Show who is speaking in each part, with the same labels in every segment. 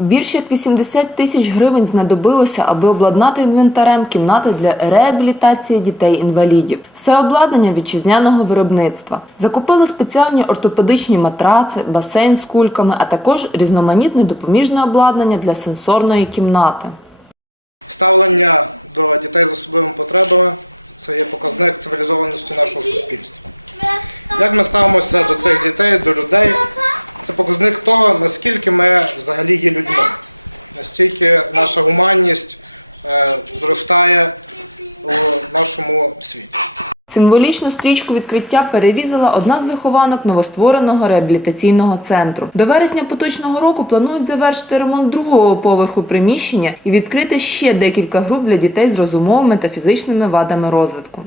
Speaker 1: Більш як 80 тисяч гривень знадобилося, аби обладнати інвентарем кімнати для реабілітації дітей-інвалідів. Все обладнання вітчизняного виробництва. Закупили спеціальні ортопедичні матраци, басейн з кульками, а також різноманітне допоміжне обладнання для сенсорної кімнати. Символічну стрічку відкриття перерізала одна з вихованок новоствореного реабілітаційного центру. До вересня поточного року планують завершити ремонт другого поверху приміщення і відкрити ще декілька груп для дітей з розумовими та фізичними вадами розвитку.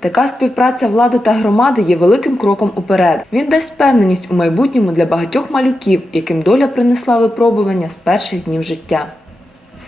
Speaker 1: Така співпраця влади та громади є великим кроком уперед. Він дасть впевненість у майбутньому для багатьох малюків, яким доля принесла випробування з перших днів життя.